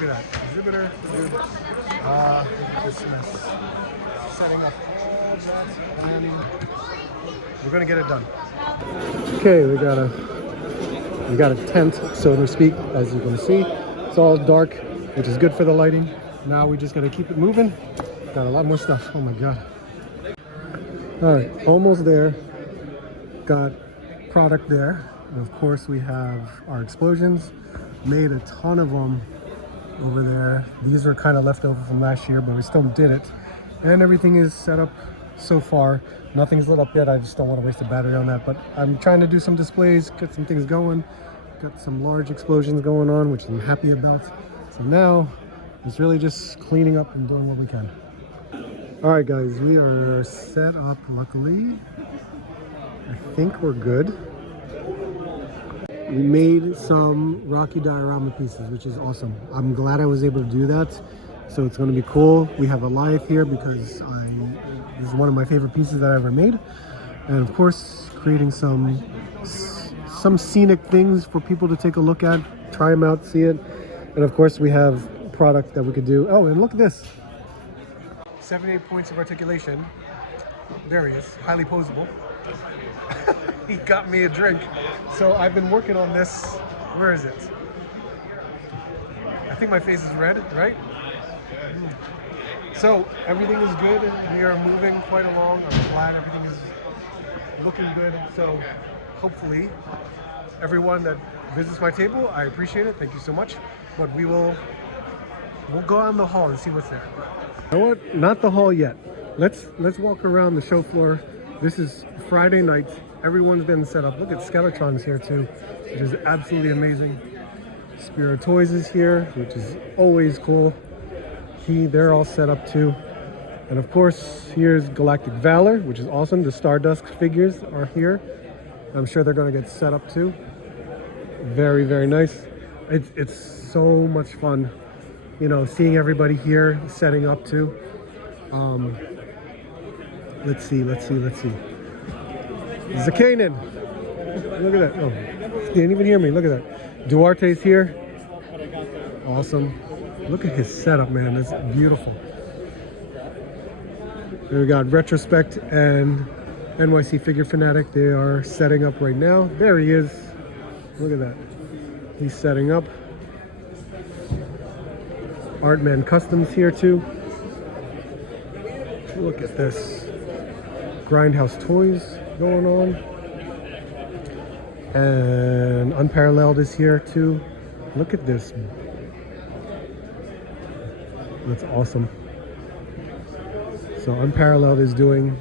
Look at that. Exhibitor, dude. This mess. Setting up all that, and then we're gonna get it done. Okay, we got a tent, so to speak, as you can see. It's all dark, which is good for the lighting. Now we just gotta keep it moving. Got a lot more stuff. Oh my god. All right, almost there. Got product there. And of course, we have our explosions. Made a ton of them over there. These are kind of left over from last year, but we still did it. And everything is set up so far. Nothing's lit up yet. I just don't want to waste a battery on that, but I'm trying to do some displays, get some things going. Got some large explosions going on, which I'm happy about. So now it's really just cleaning up and doing what we can. All right, guys, we are set up, luckily. I think we're good. We made some Rocky diorama pieces, which is awesome. I'm glad I was able to do that. So it's going to be cool. We have Goliath here because this is one of my favorite pieces that I ever made. And of course, creating some scenic things for people to take a look at, try them out, see it. And of course, we have product that we could do. Oh, and look at this. 78 points of articulation. There he is, highly posable. He got me a drink. So I've been working on this. Where is it? I think my face is red, right? So everything is good. We are moving quite along. I'm glad everything is looking good. So hopefully everyone that visits my table, I appreciate it. Thank you so much. But we'll go out in the hall and see what's there. You know what? Not the hall yet. Let's walk around the show floor. This is Friday night. Everyone's been set up. Look at Skeletron's here too, which is absolutely amazing. Spirit Toys is here, which is always cool. They're all set up too. And of course, here's Galactic Valor, which is awesome. The Stardust figures are here. I'm sure they're gonna get set up too. Very, very nice. It's so much fun, you know, seeing everybody here setting up too. Let's see. Zakanin. Look at that. Oh, he didn't even hear me. Look at that. Duarte's here. Awesome. Look at his setup, man. It's beautiful. There we got Retrospect and NYC Figure Fanatic. They are setting up right now. There he is. Look at that. He's setting up. Artman Customs here too. Look at this. Grindhouse Toys going on. And Unparalleled is here too. Look at this. That's awesome. So Unparalleled is doing,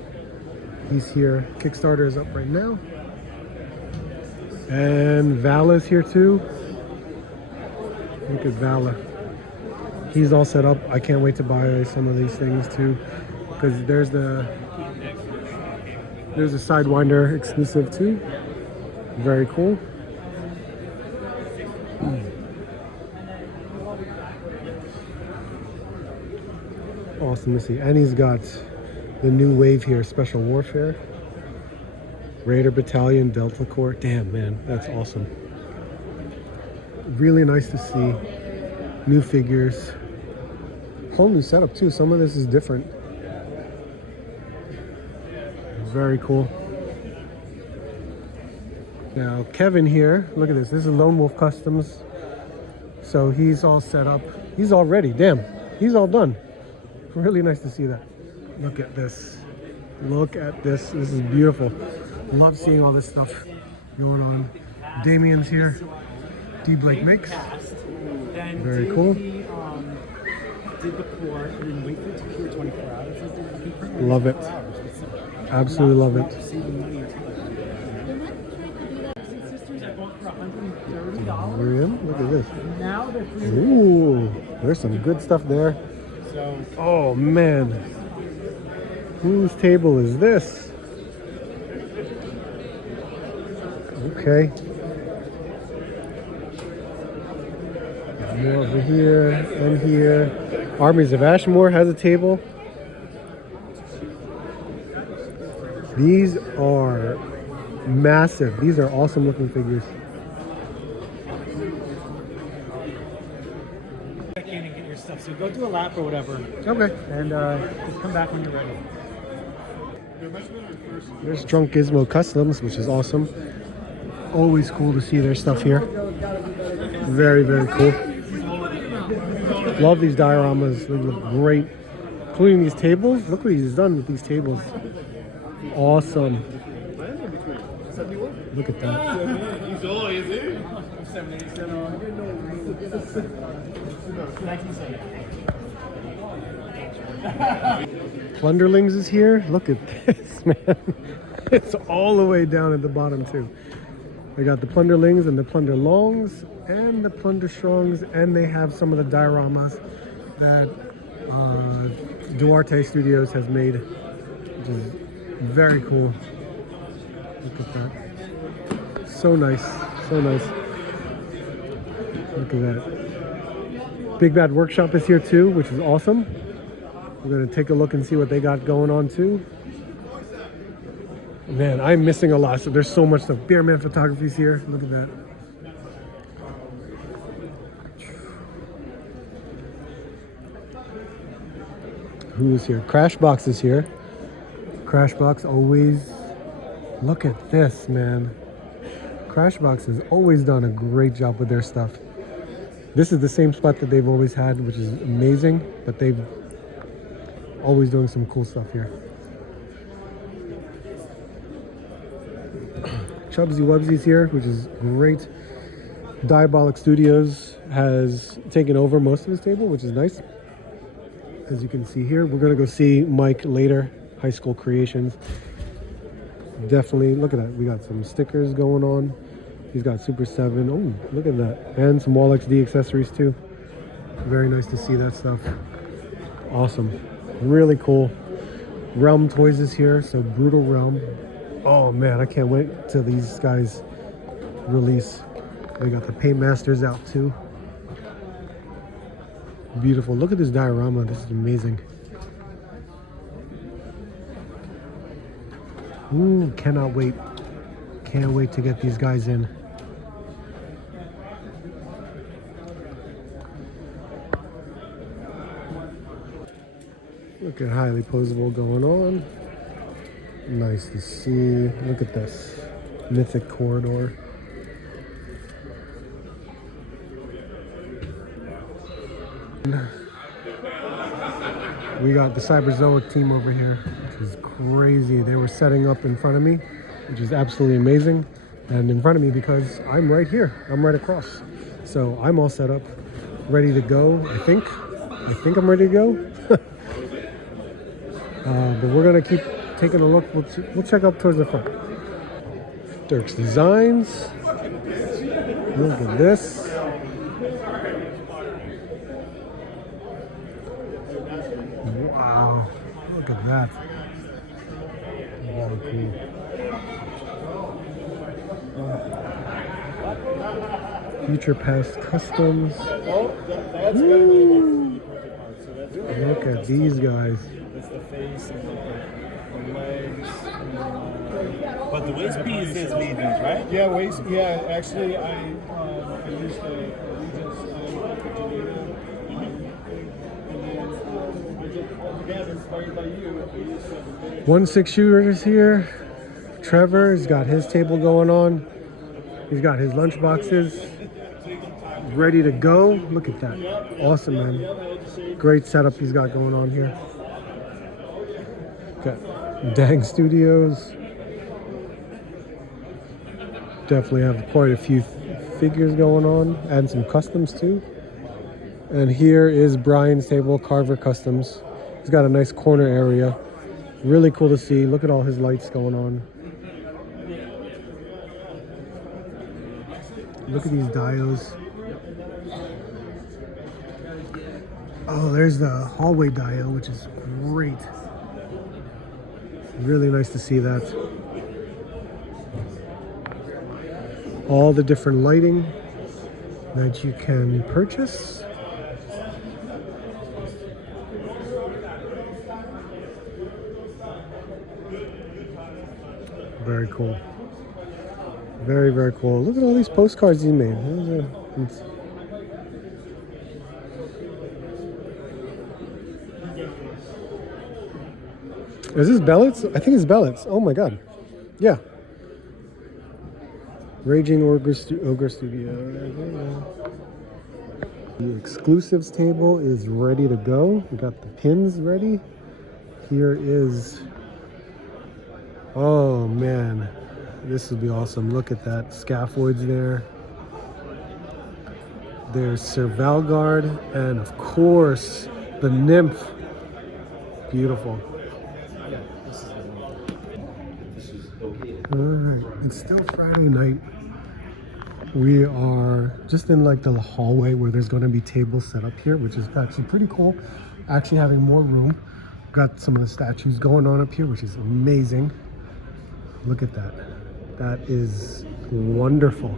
he's here. Kickstarter is up right now. And Vala is here too. Look at Vala. He's all set up. I can't wait to buy some of these things too, because there's a Sidewinder exclusive too. Very cool. Awesome to see. And he's got the new wave here, Special Warfare. Raider Battalion, Delta Corps. Damn, man, that's awesome. Really nice to see. New figures. Whole new setup too. Some of this is different. Very cool. Now Kevin here, look at this. This is Lone Wolf Customs. So he's all set up. He's all ready. Damn, he's all done. Really nice to see that. Look at this. Look at this. This is beautiful. Love seeing all this stuff going on. Damien's here. D Blake Makes. Very cool. Love it. Absolutely love it. Look at this. Ooh, there's some good stuff there. Oh man, whose table is this? Okay. More over here and here. Armies of Ashmore has a table. These are massive. These are awesome looking figures. stuff. So go do a lap or whatever. Okay. And just come back when you're ready. There's Drunk Gizmo Customs, which is awesome. Always cool to see their stuff here. Very, very cool. Love these dioramas. They look great. Including these tables. Look what he's done with these tables. Awesome. Look at that. He's always here. Plunderlings is here. Look at this, man. It's all the way down at the bottom too. They got the Plunderlings and the Plunderlongs and the Plunderstrongs, and they have some of the dioramas that Duarte Studios has made, which is very cool. Look at that. So nice. So nice. Look at that. Big Bad Workshop is here too, which is awesome. We're going to take a look and see what they got going on too. Man, I'm missing a lot. So there's so much stuff. Bearman Photography's here. Look at that. Who is here? Crashbox is here. Crashbox always. Look at this, man. Crashbox has always done a great job with their stuff. This is the same spot that they've always had, which is amazing. But they've always doing some cool stuff here. Chubsy Wubsy's here, which is great. Diabolic Studios has taken over most of this table, which is nice. As you can see here, we're gonna go see Mike later. High School Creations. Definitely, look at that. We got some stickers going on. He's got Super 7. Oh, look at that. And some Wall XD accessories too. Very nice to see that stuff. Awesome. Really cool. Realm Toys is here, so Brutal Realm. Oh man, I can't wait till these guys release. They got the Paint Masters out too. Beautiful. Look at this diorama. This is amazing. Ooh, cannot wait. Can't wait to get these guys in. Look at Highly Posable going on. Nice to see. Look at this. Mythic Corridor. We got the Cyberzoic team over here, which is crazy. They were setting up in front of me, which is absolutely amazing. And in front of me because I'm right here. I'm right across. So I'm all set up, ready to go, I think. I'm ready to go. But we're gonna keep taking a look. We'll check up towards the front. Dirk's Designs. Look at this. Wow, look at that. Very cool. Future Past Customs. Woo! Look at these guys. It's the face and the legs. But the waist piece is made these, right? Yeah, waist. Yeah, actually, I used the Legion's inspired by you. 1/6 shooters here. Trevor has got his table going on. He's got his lunch boxes ready to go. Look at that. Awesome, man. Great setup he's got going on here. Got Dang Studios. Definitely have quite a few figures going on and some customs too. And here is Brian's table, Carver Customs. He's got a nice corner area. Really cool to see. Look at all his lights going on. Look at these dios. Oh, there's the hallway dio, which is great. Really nice to see that. All the different lighting that you can purchase. Very cool. Very, very cool. Look at all these postcards he made. Is this Bellett's? I think it's Bellett's. Oh my god. Yeah. Raging Ogre Studio. The exclusives table is ready to go. We got the pins ready. Here is, oh man, this would be awesome. Look at that, scaphoids there. There's Sir Valgard, and of course, the nymph. Beautiful. All right, it's still Friday night. We are just in like the hallway where there's going to be tables set up here, which is actually pretty cool. Actually having more room. Got some of the statues going on up here, which is amazing. Look at that. That is wonderful.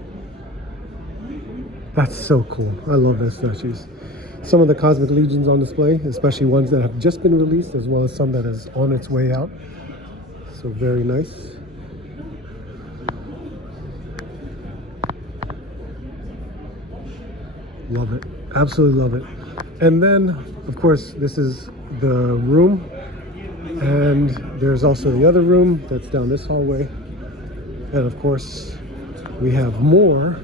That's so cool. I love those statues. Some of the Cosmic Legions on display, especially ones that have just been released, as well as some that is on its way out. So very nice. Love it. Absolutely love it. And then, of course, this is the room. And there's also the other room that's down this hallway. And of course, we have more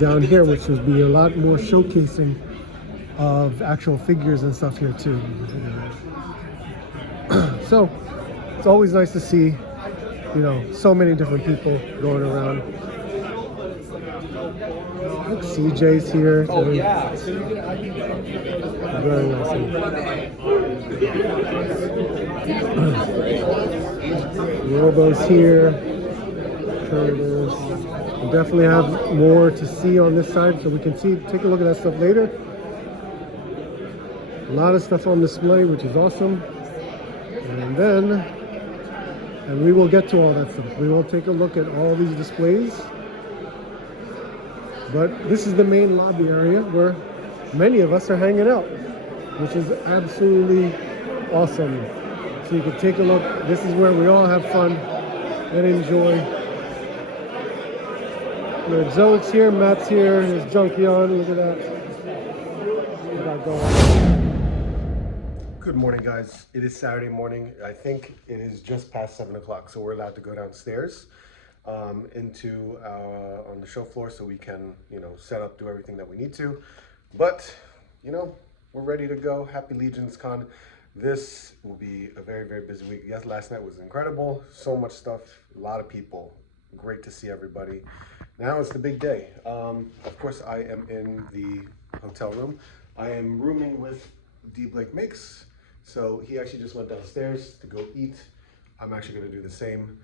down here, which would be a lot more showcasing of actual figures and stuff here too. So it's always nice to see, you know, so many different people going around. Look, CJ's here. Oh yeah. Very awesome. Robo's here. There it is. We definitely have more to see on this side, so we can take a look at that stuff later. A lot of stuff on display, which is awesome. And we will get to all that stuff. We will take a look at all these displays. But this is the main lobby area where many of us are hanging out, which is absolutely awesome. So you can take a look. This is where we all have fun and enjoy. There's Zoic's here, Matt's here, there's Junkion, look at that. We got going. Good morning, guys. It is Saturday morning. I think it is just past 7 o'clock, so we're allowed to go downstairs into on the show floor so we can, you know, set up, do everything that we need to. But, you know, we're ready to go. Happy LegionsCon. This will be a very, very busy week. Yes, last night was incredible. So much stuff, a lot of people. Great to see everybody. Now it's the big day. Of course, I am in the hotel room. I am rooming with D. Blake Makes. So he actually just went downstairs to go eat. I'm actually going to do the same.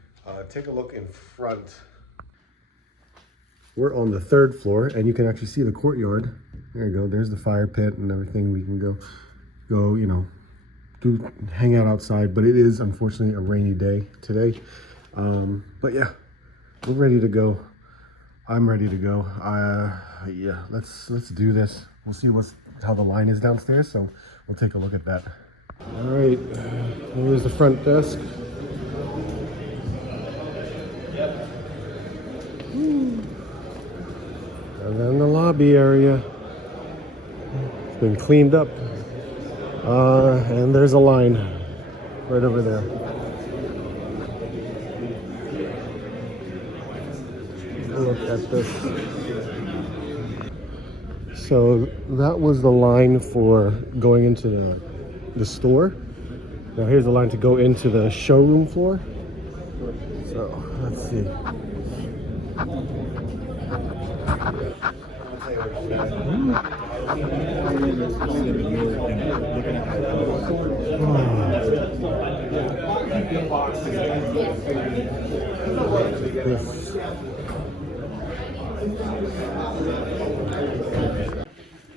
Take a look in front. We're on the 3rd floor, and you can actually see the courtyard. There you go. There's the fire pit and everything. We can go, you know, hang out outside. But it is unfortunately a rainy day today. But yeah, we're ready to go. I'm ready to go. Yeah, let's do this. We'll see how the line is downstairs. So we'll take a look at that. All right, here's the front desk. And then the lobby area. It's been cleaned up. And there's a line right over there. Look at this. So that was the line for going into the store. Now here's the line to go into the showroom floor. So let's see.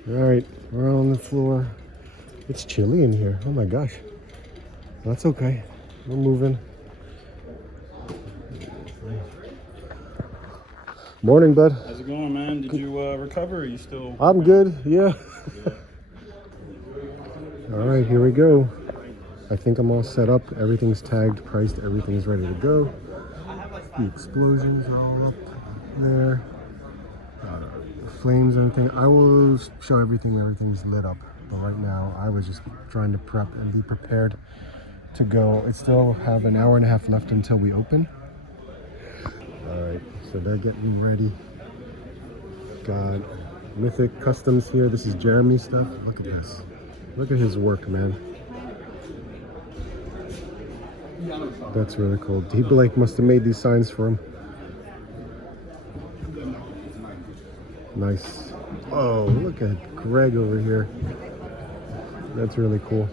All right, we're on the floor. It's chilly in here. Oh my gosh. That's okay. We're moving. Morning, bud. How's it going, man? Did you recover? Or are you still? I'm good, yeah. All right, here we go. I think I'm all set up. Everything's tagged, priced, everything's ready to go. The explosions are all up there. The flames and everything. I will show everything's lit up. But right now, I was just trying to prep and be prepared to go. It still have an hour and a half left until we open. All right, so they're getting ready. Got Mythic Customs here. This is Jeremy's stuff. Look at this. Look at his work, man. That's really cool. D. Blake must have made these signs for him. Nice. Oh, look at Greg over here. That's really cool.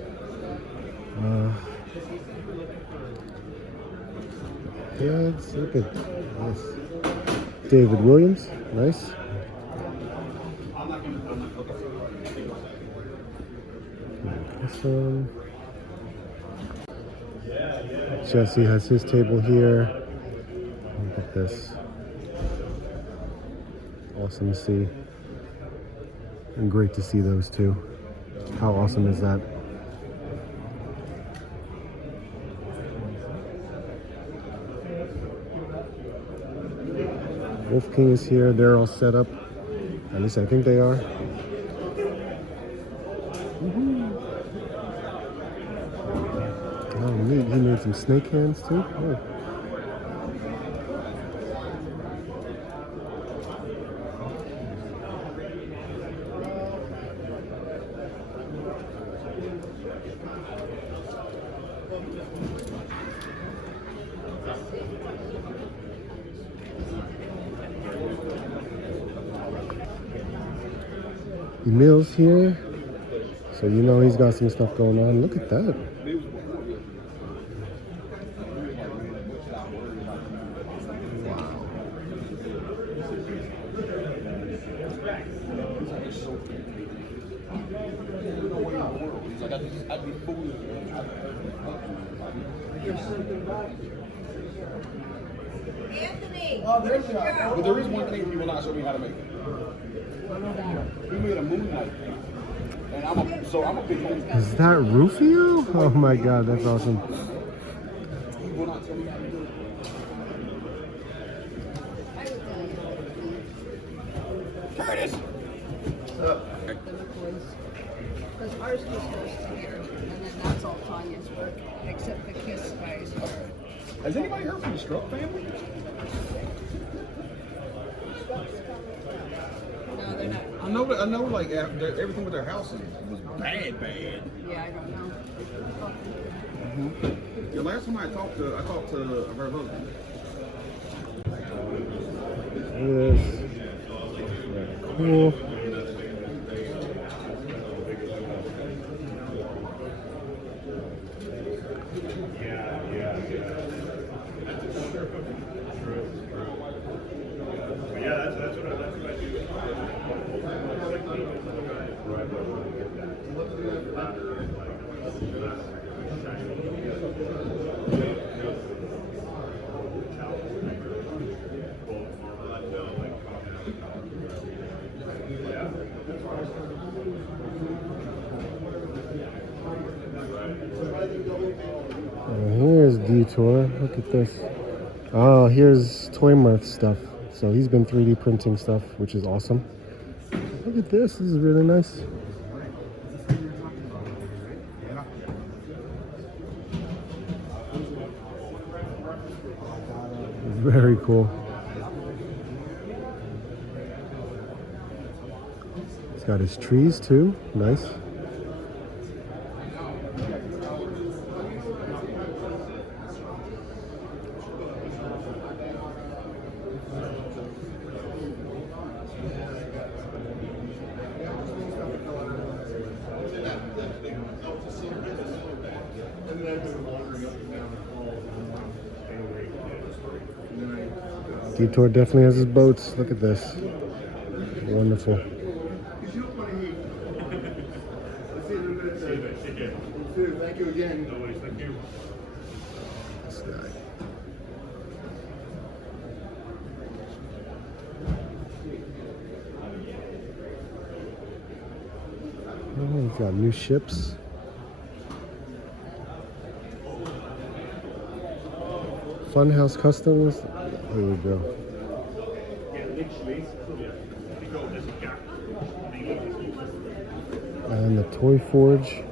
Heads, look at this. David Williams, nice. Awesome. Jesse has his table here. Look at this. Awesome to see. And great to see those too. How awesome is that? Wolf King is here. They're all set up. At least I think they are. Oh, neat. He made some snake hands too. Oh. Emil's here, so you know he's got some stuff going on. Look at that. Anthony! Oh, there's that. But there is one thing he will not show me how to make. He made a Moonlight thing. And I'm a big fan. Is that Rufio? Oh my god, that's awesome. He will not tell me how to do it. Curtis! Because ours just goes to here, and then that's all Tanya's work, except the Kiss guys. Has anybody heard from the Stroke family? No, they're not. I know, like everything with their houses was bad. Yeah, I don't know. The last time I talked to her husband. Yes. Cool. Here's Detour. Look at this. Oh, here's Toymarth stuff. So he's been 3D printing stuff, which is awesome. Look at this. This is really nice. Very cool. He's got his trees too. Nice. Detour definitely has his boats. Look at this. Wonderful. Thank you again. This guy. Oh, he's got new ships. Funhouse Customs. There we go. And the Toy Forge.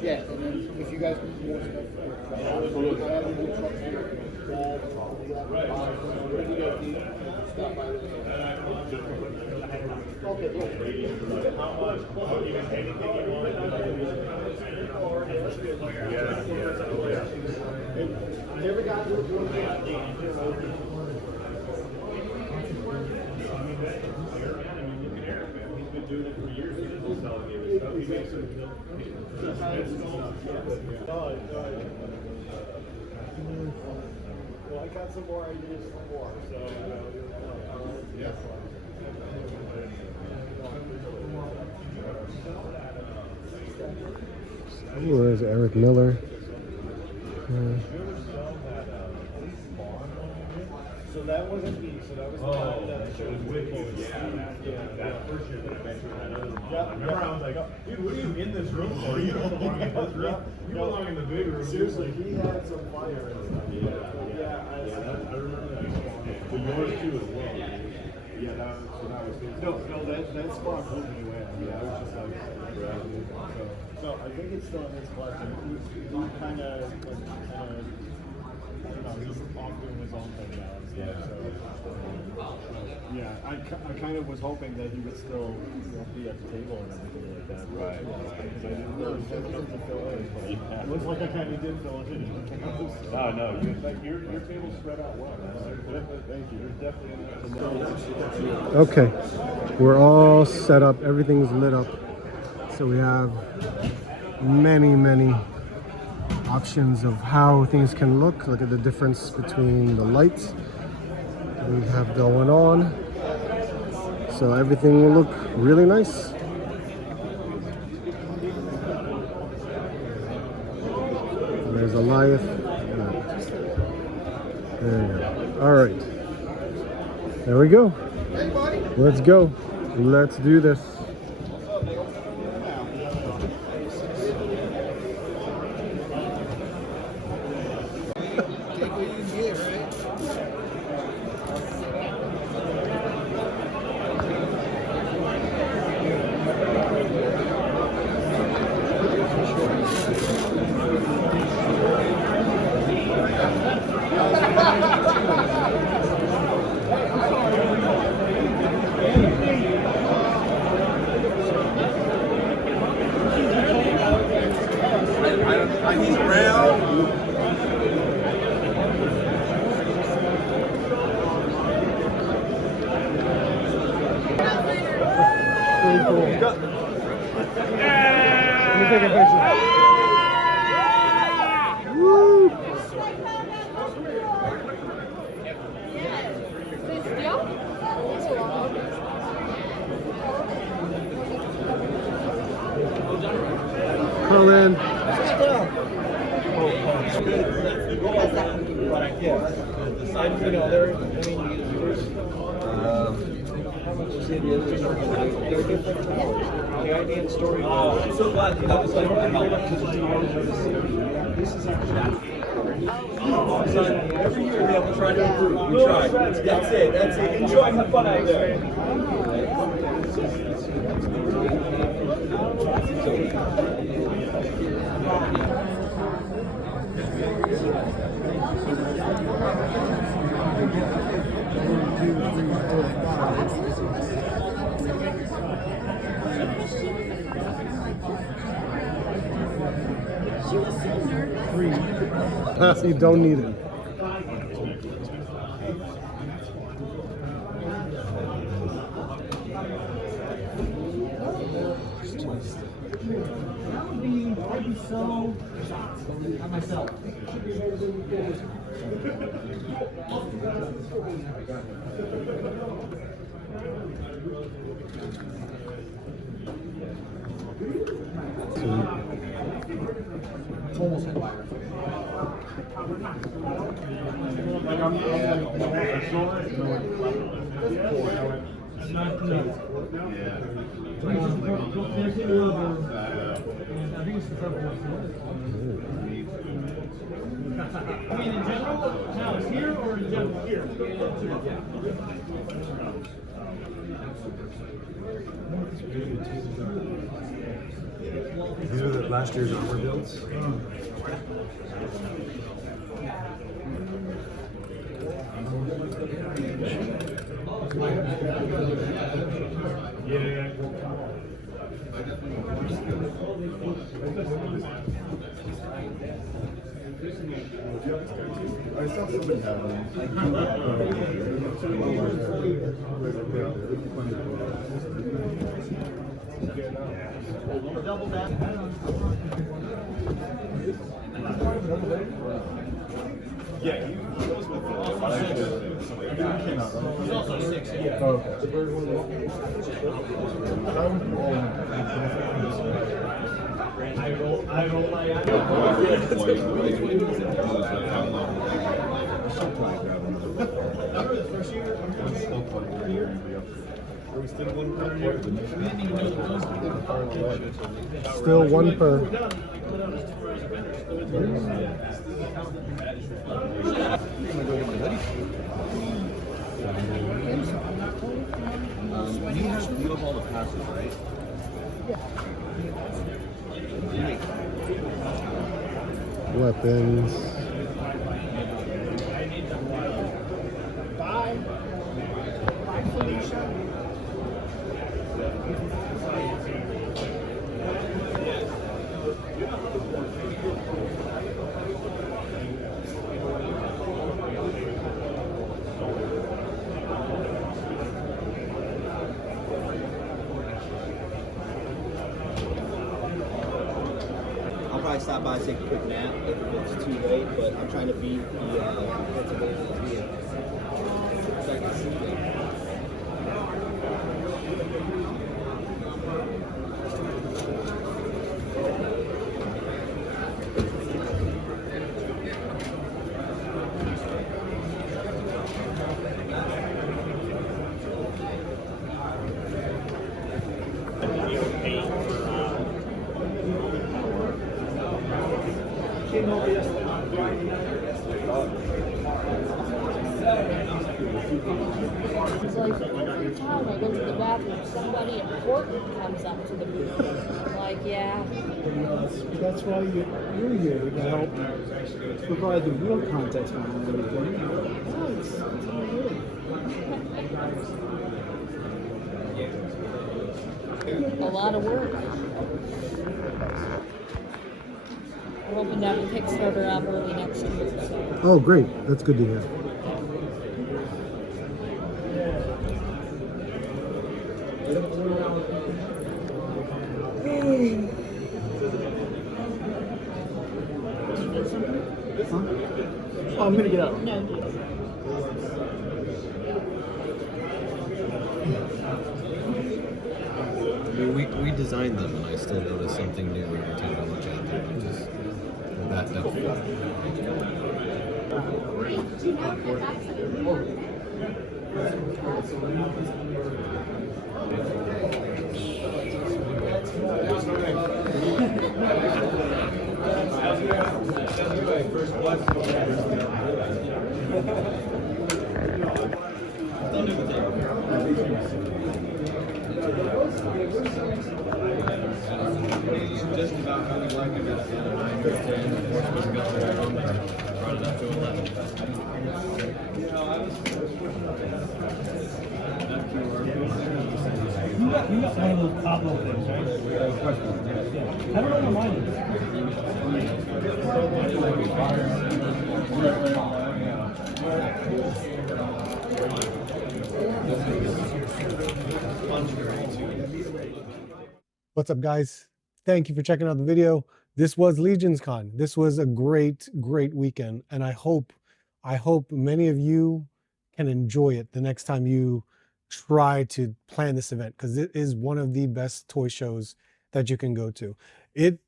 Yeah, and then if you guys need more stuff, Absolutely. I have a whole truck full stop by there. Okay, never got to Doing it for years. He doesn't sell any of his stuff. He makes it. Well, I got some more ideas for more, so yeah. Ooh, there's Eric Miller. So that wasn't me. So that was the time that showed That first year that I met you, I remember I was like, dude, what are you in this room for? You don't belong in this room. You belong in the big room. Seriously, he had some fire in his I remember that. But yours too as well. Yeah, that was when I was his. No, that spot blew me away. Yeah, I was just like, so I think it's still in his collection. He kind of, I don't know, he's off doing his own thing now and stuff. So, yeah, I kind of was hoping that he would still be at the table and everything like that. Right. Because I didn't really have enough to fill in. But it looks like I kind of did fill in. No, your table's spread out well. Thank you. You're definitely in that. Okay, we're all set up. Everything's lit up. So we have many options of how things can look. Look at the difference between the lights we have going on. So everything will look really nice. There's Goliath. There you go. All right. There we go. Let's go. Let's do this. Pretty cool. Let me take a picture. Woo! Pull in. The idea and story. I'm so glad that was like this is every year we have to try to improve. We try. That's it. Enjoy, have fun out there. You don't need it. I'd be so on myself. Almost headliner. Like I'm Not clean. Yeah. I think it's the purple one. I mean, in general, now it's here or in general? Here. These were last year's armor builds. I saw somebody have Yeah, he goes with He's also 6. Yeah. I roll my Still one per. You have all the passes, right? Weapons. Bye. Bye, Felicia. I'll probably stop by and take a quick nap if it's too late, but I'm trying to beat the Pennsylvania. It's like every time I go to the bathroom, somebody important comes up to the booth. I'm like, yeah. That's why you're here, to help provide the real context behind everything. Oh, it's all good. A lot of work. We're hoping to have a Kickstarter out early next year. So. Oh, great. That's good to hear. Oh, I'm gonna get out. No. I mean, we designed them, and I still notice something new every time I look at them, which is that depth. Just about how we like it. I understand. Brought it up to 11. You got one of those Pablo things, right? Yeah. I don't know what mine What's up, guys? Thank you for checking out the video. This was LegionsCon. This was a great weekend, and I hope many of you can enjoy it the next time you try to plan this event, because it is one of the best toy shows that you can go to. It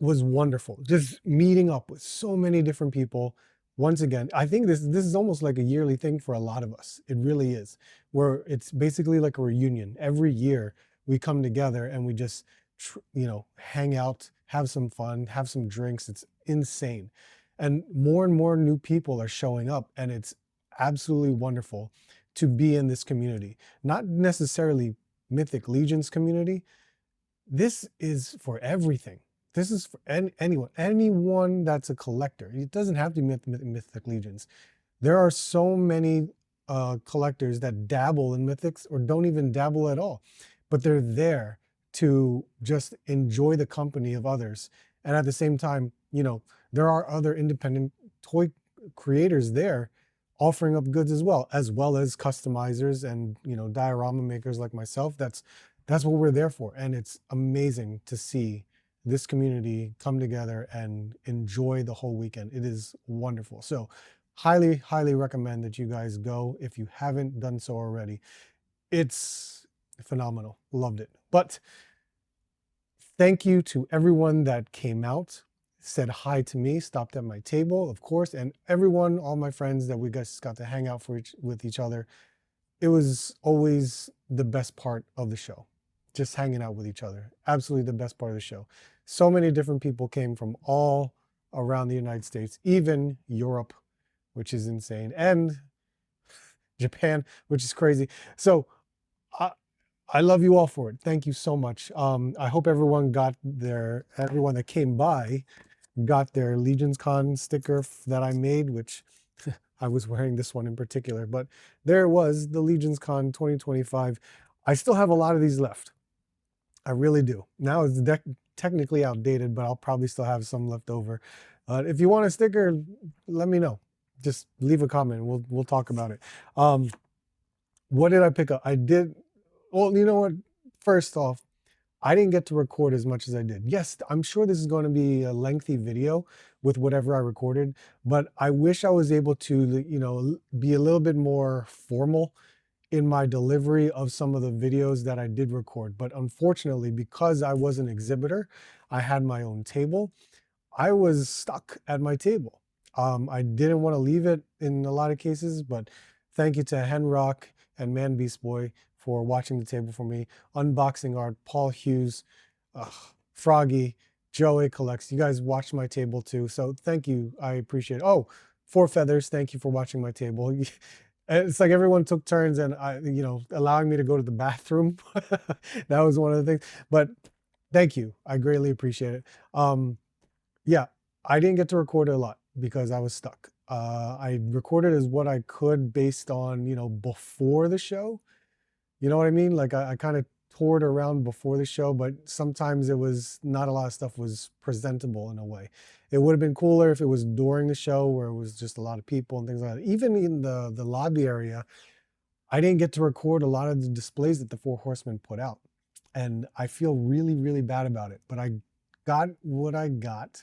was wonderful, just meeting up with so many different people. Once again, I think this is almost like a yearly thing for a lot of us. It really is, where it's basically like a reunion. Every year we come together and we just hang out, have some fun, have some drinks. It's insane. and more new people are showing up, and it's absolutely wonderful to be in this community. Not necessarily Mythic Legions community. This is for everything. This is for anyone that's a collector. It doesn't have to be Mythic Legions. There are so many collectors that dabble in mythics or don't even dabble at all, but they're there to just enjoy the company of others. And at the same time, you know, there are other independent toy creators there offering up goods as well as customizers and, you know, diorama makers like myself. That's what we're there for. And it's amazing to see this community come together and enjoy the whole weekend. It is wonderful. So highly recommend that you guys go if you haven't done so already. It's phenomenal. Loved it. But thank you to everyone that came out, said hi to me, stopped at my table, of course, and everyone, all my friends that we guys got to hang out with each other. It was always the best part of the show, just hanging out with each other. Absolutely the best part of the show. So many different people came from all around the United States, even Europe, which is insane, and Japan, which is crazy. So I love you all for it. Thank you so much. I hope everyone that came by got their LegionsCon sticker that I made, which I was wearing this one in particular, but there it was, the LegionsCon 2025. I still have a lot of these left. I really do. Now it's technically outdated, but I'll probably still have some left over. If you want a sticker, let me know. Just leave a comment. We'll talk about it. What did I pick up? Well, you know what? First off, I didn't get to record as much as I did. Yes, I'm sure this is going to be a lengthy video with whatever I recorded, but I wish I was able to, you know, be a little bit more formal in my delivery of some of the videos that I did record. But unfortunately, because I was an exhibitor, I had my own table. I was stuck at my table. I didn't want to leave it in a lot of cases, but thank you to Henrock and Man Beast Boy for watching the table for me. Unboxing Art, Paul Hughes, Froggy, Joe A Collects. You guys watched my table too, so thank you. I appreciate it. Oh, Four Feathers, thank you for watching my table. It's like everyone took turns and you know, allowing me to go to the bathroom. That was one of the things. But thank you. I greatly appreciate it. Yeah, I didn't get to record a lot because I was stuck. I recorded as what I could based on, you know, before the show. You know what I mean? Like I kind of toured around before the show, but sometimes it was not a lot of stuff was presentable in a way. It would have been cooler if it was during the show where it was just a lot of people and things like that. Even in the lobby area, I didn't get to record a lot of the displays that the Four Horsemen put out. And I feel really bad about it, but I got what I got.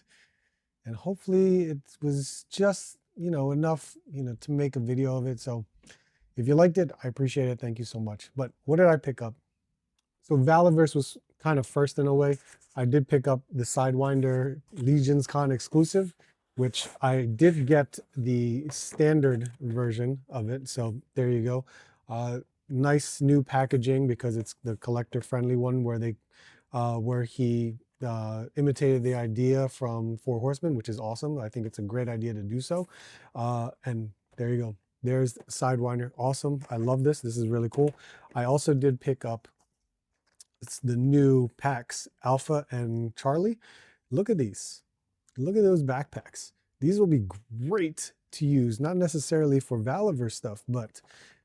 And hopefully it was just, you know, enough, you know, to make a video of it. So if you liked it, I appreciate it. Thank you so much. But what did I pick up? So Valiverse was kind of first in a way. I did pick up the Sidewinder LegionsCon exclusive, which I did get the standard version of it. So there you go. Nice new packaging because it's the collector friendly one where he imitated the idea from Four Horsemen, which is awesome. I think it's a great idea to do so. And there you go. There's Sidewinder. Awesome. I love this. This is really cool. I also did pick up the new packs, Alpha and Charlie. Look at these. Look at those backpacks. These will be great to use, not necessarily for Valiverse stuff, but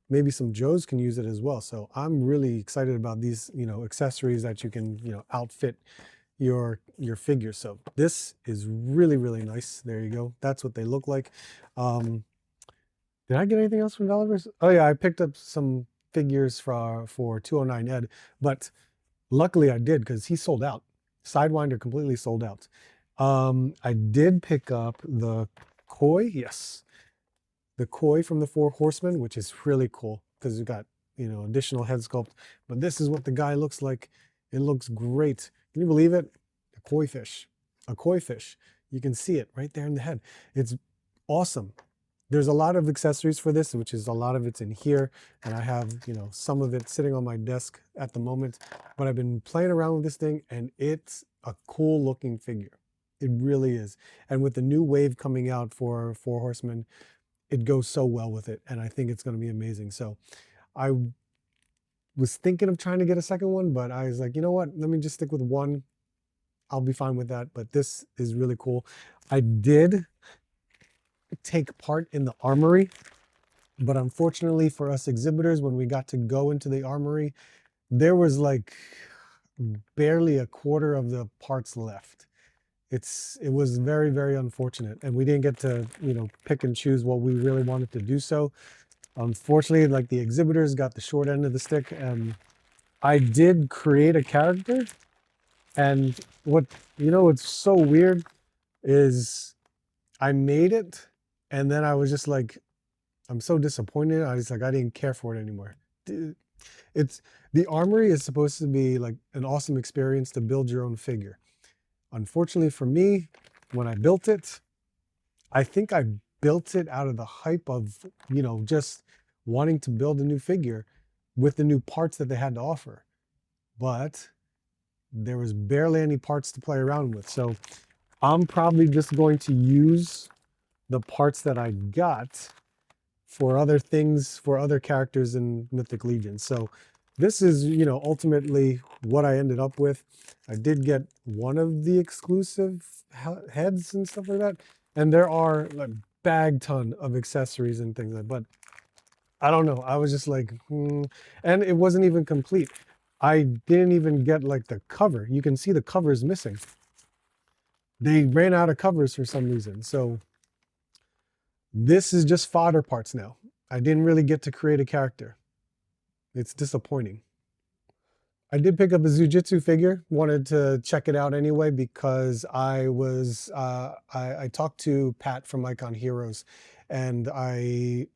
maybe some Joes can use it as well. So I'm really excited about these, you know, accessories that you can, you know, outfit your figure. So this is really nice. There you go. That's what they look like. Did I get anything else from Valiverse? Oh yeah, I picked up some figures for 209 Ed, but luckily I did because he sold out. Sidewinder completely sold out. I did pick up the Koi, yes. The Koi from the Four Horsemen, which is really cool because you got, you know, additional head sculpt. But this is what the guy looks like. It looks great. Can you believe it? A koi fish. A koi fish. You can see it right there in the head. It's awesome. There's a lot of accessories for this, which is a lot of it's in here. And I have, you know, some of it sitting on my desk at the moment. But I've been playing around with this thing and it's a cool looking figure. It really is. And with the new wave coming out for Four Horsemen, it goes so well with it. And I think it's going to be amazing. So I was thinking of trying to get a second one, but I was like, you know what? Let me just stick with one. I'll be fine with that. But this is really cool. I did take part in the armory, but unfortunately for us exhibitors, when we got to go into the armory, there was like barely a quarter of the parts left. It was very, very unfortunate, and we didn't get to, you know, pick and choose what we really wanted to do. So unfortunately, like, the exhibitors got the short end of the stick. And I did create a character, and what's so weird is I made it, and then I was just like, I'm so disappointed. I was like, I didn't care for it anymore. The armory is supposed to be like an awesome experience to build your own figure. Unfortunately for me, when I built it, I think I built it out of the hype of, you know, just wanting to build a new figure with the new parts that they had to offer. But there was barely any parts to play around with. So I'm probably just going to use the parts that I got for other things, for other characters in Mythic Legion. So this is, you know, ultimately what I ended up with. I did get one of the exclusive heads and stuff like that. And there are like bag ton of accessories and things like that. But I don't know. I was just like, And it wasn't even complete. I didn't even get like the cover. You can see the cover is missing. They ran out of covers for some reason. So this is just fodder parts now. I didn't really get to create a character. It's disappointing. I did pick up a Zujitsu figure, wanted to check it out anyway, because I talked to Pat from Icon Heroes, and I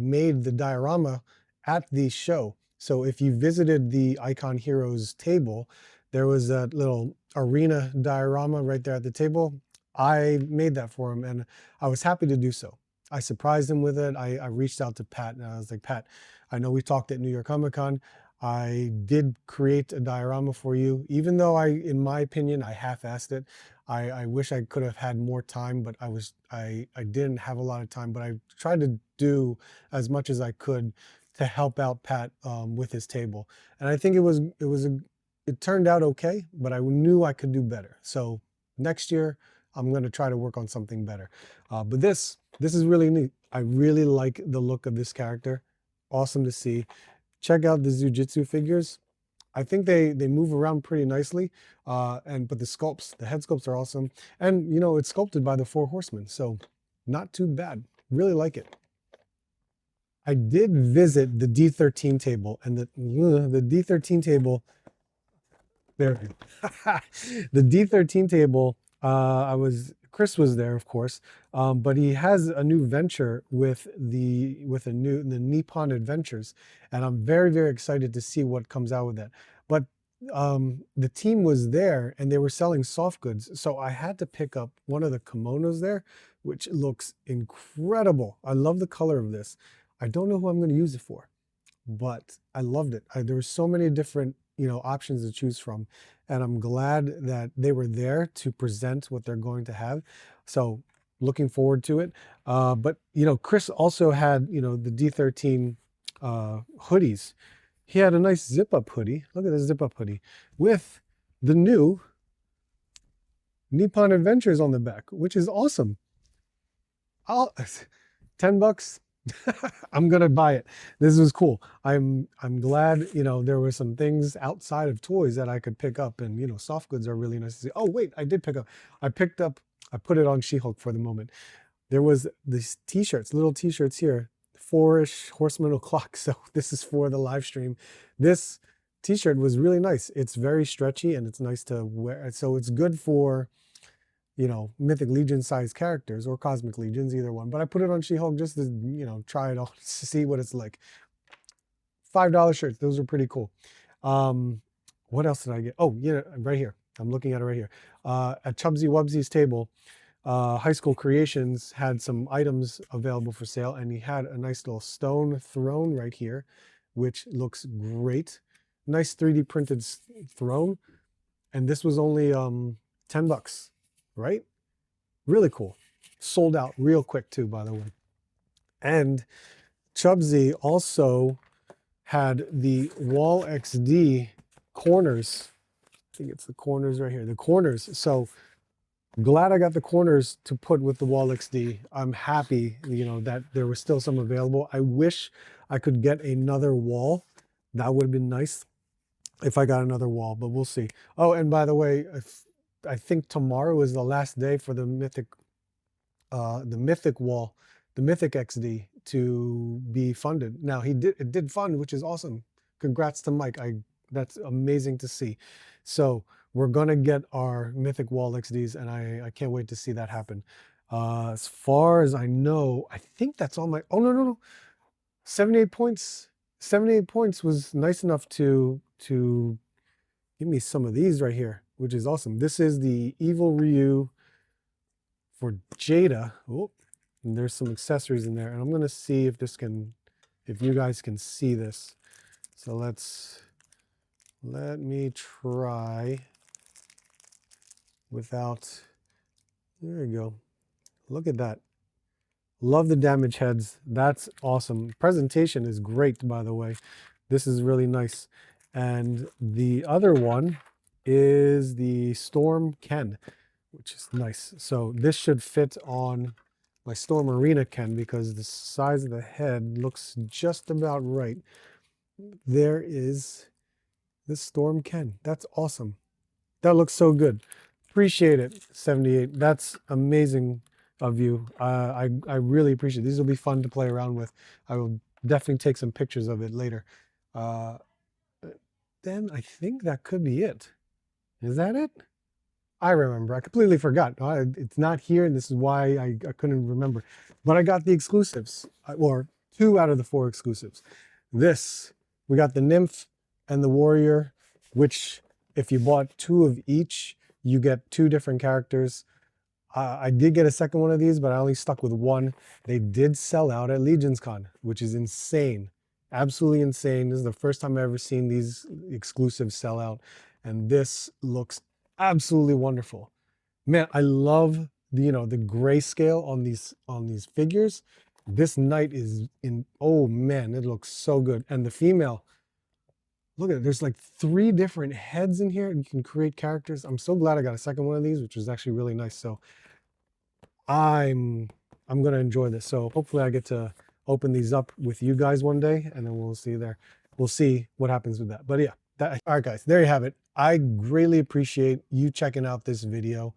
made the diorama at the show. So if you visited the Icon Heroes table, there was that little arena diorama right there at the table. I made that for him, and I was happy to do so. I surprised him with it. I reached out to Pat, and I was like, Pat, I know we talked at New York Comic Con. I did create a diorama for you, even though in my opinion, I half-assed it. I wish I could have had more time, but I didn't have a lot of time, but I tried to do as much as I could to help out Pat with his table. And I think it turned out okay, but I knew I could do better. So next year, I'm going to try to work on something better. But this is really neat. I really like the look of this character. Awesome to see. Check out the Zujitsu figures. I think they move around pretty nicely. But the head sculpts are awesome. And, you know, it's sculpted by the Four Horsemen. So not too bad. Really like it. I did visit the D13 table, and the D13 table, there. The D13 table, Chris was there, of course, but he has a new venture with the Nippon Adventures, and I'm very, very excited to see what comes out with that. But the team was there, and they were selling soft goods, so I had to pick up one of the kimonos there, which looks incredible. I love the color of this. I don't know who I'm going to use it for, but I loved it. There were so many different, you know, options to choose from, and I'm glad that they were there to present what they're going to have. So looking forward to it. But, you know, Chris also had, you know, the D13 hoodies. He had a nice zip-up hoodie. Look at this zip-up hoodie with the new Nippon Adventures on the back, which is awesome. $10. I'm gonna buy it. This was cool. I'm glad, you know, there were some things outside of toys that I could pick up, and, you know, soft goods are really nice to see. Oh wait, I did pick up. I put it on She-Hulk for the moment. There was these t-shirts, little t-shirts here, 4-ish Horseman O'Clock. So this is for the live stream. This t-shirt was really nice. It's very stretchy and it's nice to wear. So it's good for, you know, Mythic Legion sized characters or Cosmic Legions, either one. But I put it on She-Hulk just to, you know, try it on to see what it's like. $5 shirts. Those are pretty cool. What else did I get? Oh, yeah, right here. I'm looking at it right here. At Chubsy Wubsy's table, High School Creations had some items available for sale, and he had a nice little stone throne right here, which looks great. Nice 3D printed throne. And this was only $10. Right? Really cool. Sold out real quick too, by the way. And Chubsy also had the Wall XD corners. I think it's the corners right here, the corners. So glad I got the corners to put with the Wall XD. I'm happy, you know, that there was still some available. I wish I could get another wall. That would have been nice if I got another wall, but we'll see. Oh, and by the way, I think tomorrow is the last day for the Mythic wall, the Mythic XD to be funded. Now it did fund, which is awesome. Congrats to Mike. That's amazing to see. So we're gonna get our Mythic wall XDs, and I can't wait to see that happen. As far as I know, I think that's all my. Oh no, 78 points. 78 points was nice enough to give me some of these right here, which is awesome. This is the Evil Ryu for Jada. Oh, and there's some accessories in there, and I'm gonna see if if you guys can see this. So let me try without. There you go. Look at that. Love the damage heads. That's awesome. Presentation is great, by the way. This is really nice. And the other one is the Storm Ken, which is nice. So this should fit on my Storm Arena Ken because the size of the head looks just about right. There is the Storm Ken. That's awesome. That looks so good. Appreciate it, 78. That's amazing of you. I really appreciate it. These will be fun to play around with. I will definitely take some pictures of it later. Then I think that could be it. Is that it? I remember. I completely forgot. It's not here, and this is why I couldn't remember. But I got the exclusives, or 2 out of the 4 exclusives. We got the Nymph and the Warrior, which if you bought 2 of each, you get 2 different characters. I did get a second one of these, but I only stuck with 1. They did sell out at LegionsCon, which is insane. Absolutely insane. This is the first time I've ever seen these exclusives sell out. And this looks absolutely wonderful. Man, I love the grayscale on these figures. This knight is oh man, it looks so good. And the female, look at it. There's like 3 different heads in here. You can create characters. I'm so glad I got a second one of these, which was actually really nice. So I'm gonna enjoy this. So hopefully I get to open these up with you guys one day, and then we'll see there. We'll see what happens with that. But yeah, all right, guys, there you have it. I greatly appreciate you checking out this video.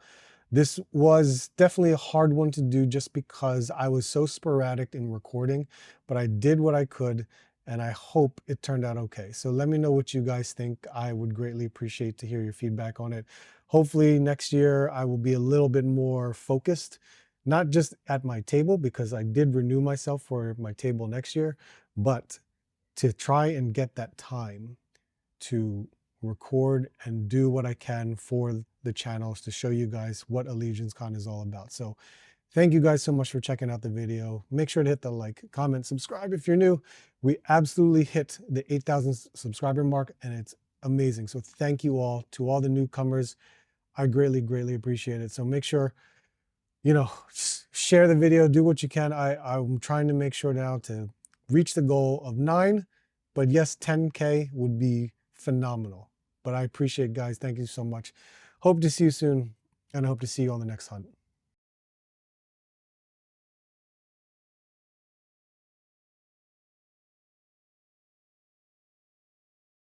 This was definitely a hard one to do just because I was so sporadic in recording, but I did what I could, and I hope it turned out okay. So let me know what you guys think. I would greatly appreciate to hear your feedback on it. Hopefully next year I will be a little bit more focused, not just at my table, because I did renew myself for my table next year, but to try and get that time to record and do what I can for the channels to show you guys what a LegionsCon is all about. So thank you guys so much for checking out the video. Make sure to hit the like, comment, subscribe if you're new. We absolutely hit the 8,000 subscriber mark, and it's amazing. So thank you all. To all the newcomers, I greatly, greatly appreciate it. So make sure, share the video, do what you can. I'm trying to make sure now to reach the goal of 9, but yes, 10K would be phenomenal. But I appreciate it, guys. Thank you so much. Hope to see you soon, and I hope to see you on the next hunt.